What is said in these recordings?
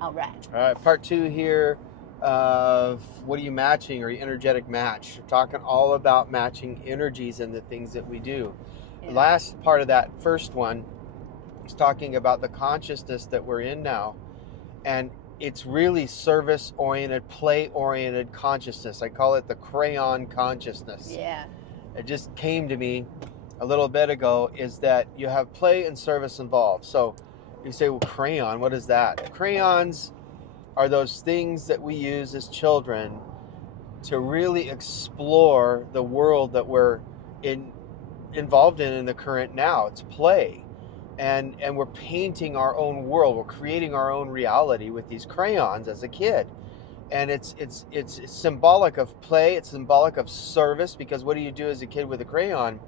All right. All right, part 2 here of what are you matching, or energetic match. We're talking all about matching energies and the things that we do. Yeah. The last part of that first one is talking about the consciousness that we're in now. And it's really service-oriented, play-oriented consciousness. I call it the crayon consciousness. Yeah. It just came to me a little bit ago, is that you have play and service involved. So you say, well, crayon, what is that? Crayons are those things that we use as children to really explore the world that we're involved in the current now. It's play. And we're painting our own world. We're creating our own reality with these crayons as a kid. And it's symbolic of play. It's symbolic of service, because what do you do as a kid with a crayon?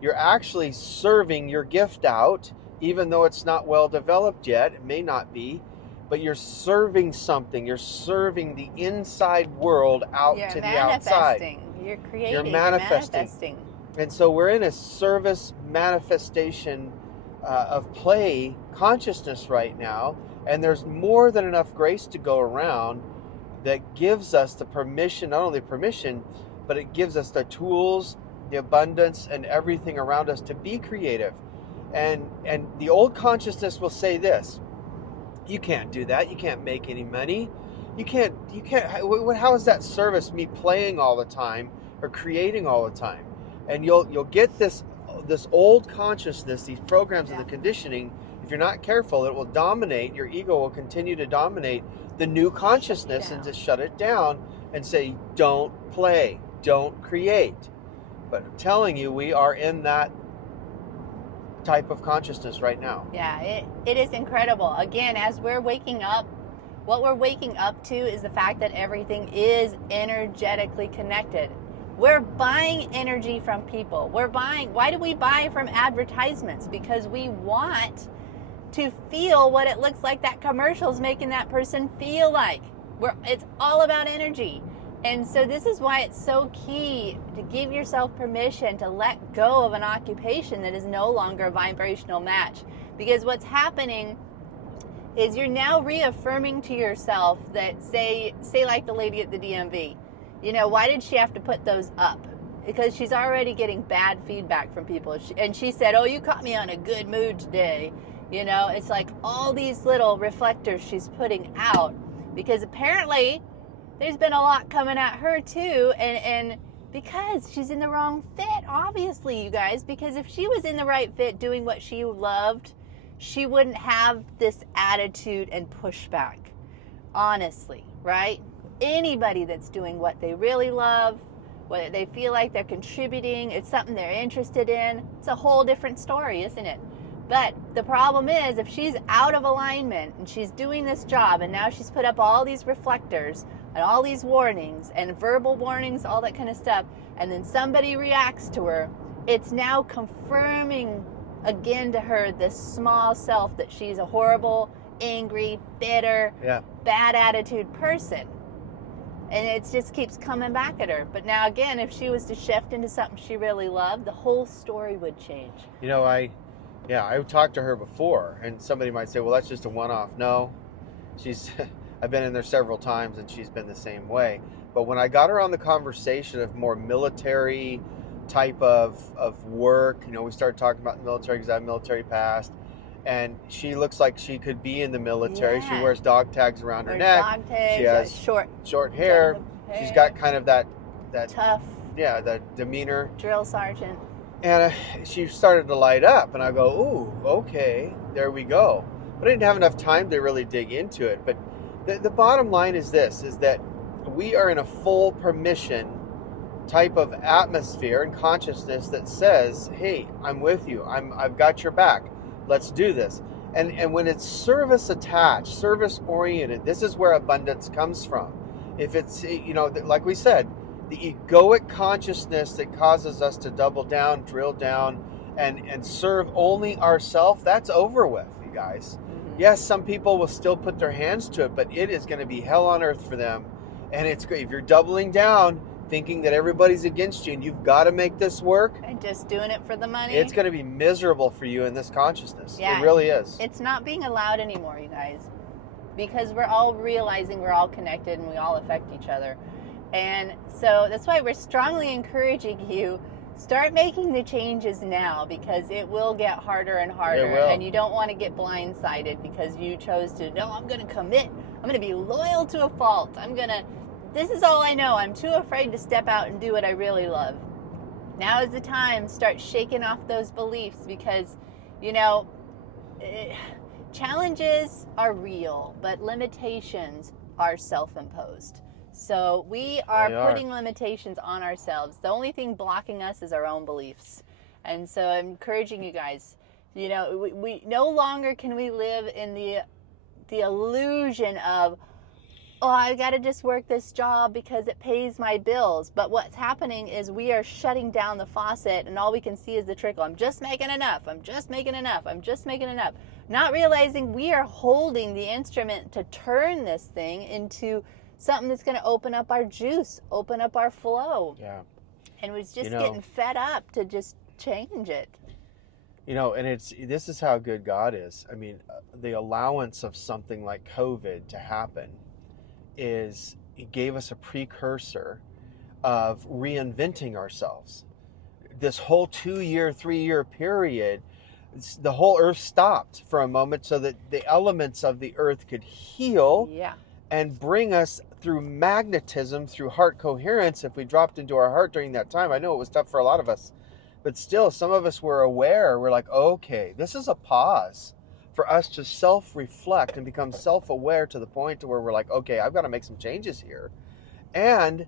You're actually serving your gift out, even though it's not well developed yet. It may not be, but you're serving something. You're serving the inside world out to the outside. You're creating. You're manifesting. And so we're in a service manifestation of play consciousness right now, and there's more than enough grace to go around that gives us the permission, not only permission, but it gives us the tools, the abundance, and everything around us to be creative. And the old consciousness will say this: you can't do that. You can't make any money. You can't. How is that service, me playing all the time or creating all the time? And you'll get this old consciousness, these programs of the conditioning. If you're not careful, it will dominate. Your ego will continue to dominate the new consciousness and to shut it down and say, don't play, don't create. But I'm telling you, we are in that type of consciousness right now. Yeah, it is incredible. Again, as we're waking up, what we're waking up to is the fact that everything is energetically connected. We're buying energy from people. Why do we buy from advertisements? Because we want to feel what it looks like that commercial is making that person feel like. It's all about energy. And so this is why it's so key to give yourself permission to let go of an occupation that is no longer a vibrational match. Because what's happening is you're now reaffirming to yourself that, say like the lady at the DMV, why did she have to put those up? Because she's already getting bad feedback from people. And she said, oh, you caught me on a good mood today. It's like all these little reflectors she's putting out, because apparently there's been a lot coming at her too, and because she's in the wrong fit, obviously, you guys, because if she was in the right fit doing what she loved, she wouldn't have this attitude and pushback, honestly, right? Anybody that's doing what they really love, whether they feel like they're contributing, it's something they're interested in, it's a whole different story, isn't it? But the problem is, if she's out of alignment and she's doing this job and now she's put up all these reflectors and all these warnings and verbal warnings, all that kind of stuff, and then somebody reacts to her, it's now confirming again to her, this small self, that she's a horrible, angry, bitter, bad attitude person. And it just keeps coming back at her. But now again, if she was to shift into something she really loved, the whole story would change. I talked to her before, and somebody might say, well, that's just a one-off. No, I've been in there several times, and she's been the same way. But when I got her on the conversation of more military type of work, we started talking about the military, because I have military past, and she looks like she could be in the military. Yeah. She wears dog tags around her neck. Dog tags, she has short hair. She's got kind of that tough, that demeanor. Drill sergeant. And she started to light up, and I go, ooh, okay, there we go. But I didn't have enough time to really dig into it. But the bottom line is this, is that we are in a full permission type of atmosphere and consciousness that says, hey, I'm with you. I've got your back. Let's do this. And when it's service attached, service oriented, this is where abundance comes from. If it's, like we said, the egoic consciousness that causes us to double down, drill down, and serve only ourselves, that's over with, you guys. Mm-hmm. Yes, some people will still put their hands to it, but it is going to be hell on earth for them. And it's great. If you're doubling down, thinking that everybody's against you and you've got to make this work, and just doing it for the money, it's going to be miserable for you in this consciousness. Yeah, it really is. It's not being allowed anymore, you guys. because we're all realizing we're all connected and we all affect each other. And so that's why we're strongly encouraging you, start making the changes now, because it will get harder and harder. It will. And you don't want to get blindsided because you chose to, no, I'm going to commit. I'm going to be loyal to a fault. This is all I know. I'm too afraid to step out and do what I really love. Now is the time. Start shaking off those beliefs, because, challenges are real, but limitations are self-imposed. So we are putting limitations on ourselves. The only thing blocking us is our own beliefs. And so I'm encouraging you guys, we no longer can we live in the illusion of, oh, I got to just work this job because it pays my bills. But what's happening is we are shutting down the faucet, and all we can see is the trickle. I'm just making enough. I'm just making enough. I'm just making enough. Not realizing we are holding the instrument to turn this thing into something that's going to open up our juice, open up our flow. Yeah. And we're just getting fed up to just change it. And this is how good God is. I mean, the allowance of something like COVID to happen is, it gave us a precursor of reinventing ourselves. This whole 2-year, 3-year period, the whole earth stopped for a moment so that the elements of the earth could heal and bring us through magnetism, through heart coherence. If we dropped into our heart during that time, I know it was tough for a lot of us, but still some of us were aware. We're like, okay, this is a pause for us to self-reflect and become self-aware to the point to where we're like, okay, I've got to make some changes here. And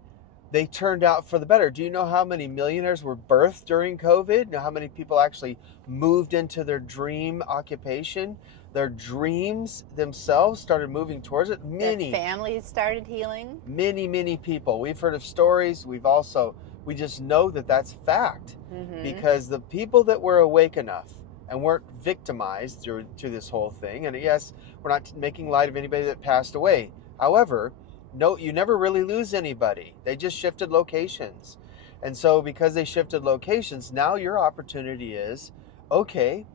they turned out for the better. Do you know how many millionaires were birthed during COVID? Know how many people actually moved into their dream occupation? Their dreams themselves started moving towards it. Many families started healing. Many people. We've heard of stories. We just know that that's fact. Because the people that were awake enough and weren't victimized through this whole thing, and yes, we're not making light of anybody that passed away. However, no, you never really lose anybody. They just shifted locations. And so because they shifted locations, now your opportunity is, okay,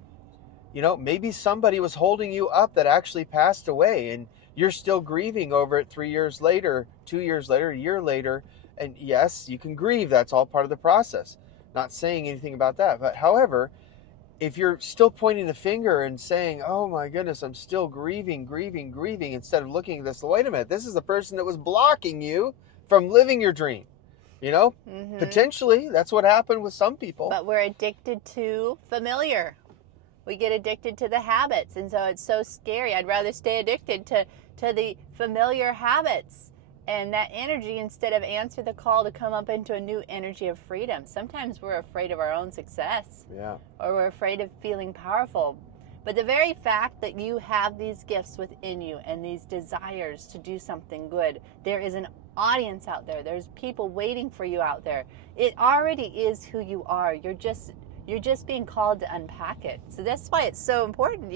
maybe somebody was holding you up that actually passed away, and you're still grieving over it 3 years later, 2 years later, a year later. And yes, you can grieve. That's all part of the process. Not saying anything about that. But however, if you're still pointing the finger and saying, oh my goodness, I'm still grieving, instead of looking at this, wait a minute, this is the person that was blocking you from living your dream. Potentially that's what happened with some people. But we're addicted to familiar. We get addicted to the habits. And so it's so scary. I'd rather stay addicted to the familiar habits and that energy, instead of answer the call to come up into a new energy of freedom. Sometimes we're afraid of our own success. Or we're afraid of feeling powerful. But the very fact that you have these gifts within you and these desires to do something good, there is an audience out there. There's people waiting for you out there. It already is who you are. You're just being called to unpack it. So that's why it's so important,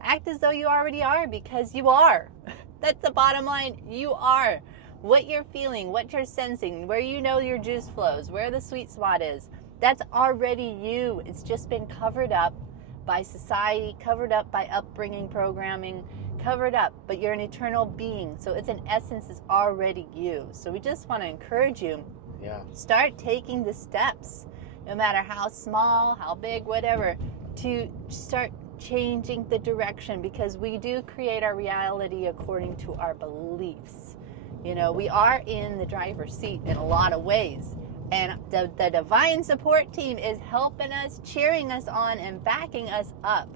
act as though you already are, because you are. That's the bottom line. You are. What you're feeling, what you're sensing, where your juice flows, where the sweet spot is, that's already you. It's just been covered up by society, covered up by upbringing, programming, covered up, but you're an eternal being. So it's in essence is already you. So we just want to encourage you. Start taking the steps, no matter how small, how big, whatever, to start changing the direction, because we do create our reality according to our beliefs. We are in the driver's seat in a lot of ways. And the divine support team is helping us, cheering us on, and backing us up.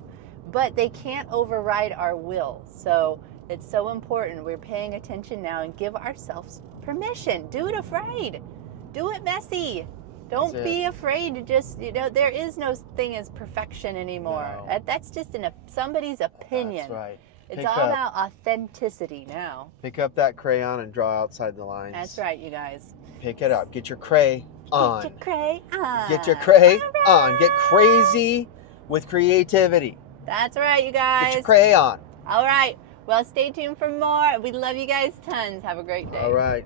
But they can't override our will. So it's so important. We're paying attention now and give ourselves permission. Do it afraid. Do it messy. Don't be afraid to just, there is no thing as perfection anymore. No. That's just somebody's opinion. That's right. It's all about authenticity now. Pick up that crayon and draw outside the lines. That's right, you guys. Pick it up. Get your cray on. Get your cray on. Get your cray on. Get crazy with creativity. That's right, you guys. Get your cray on. All right. Well, stay tuned for more. We love you guys tons. Have a great day. All right.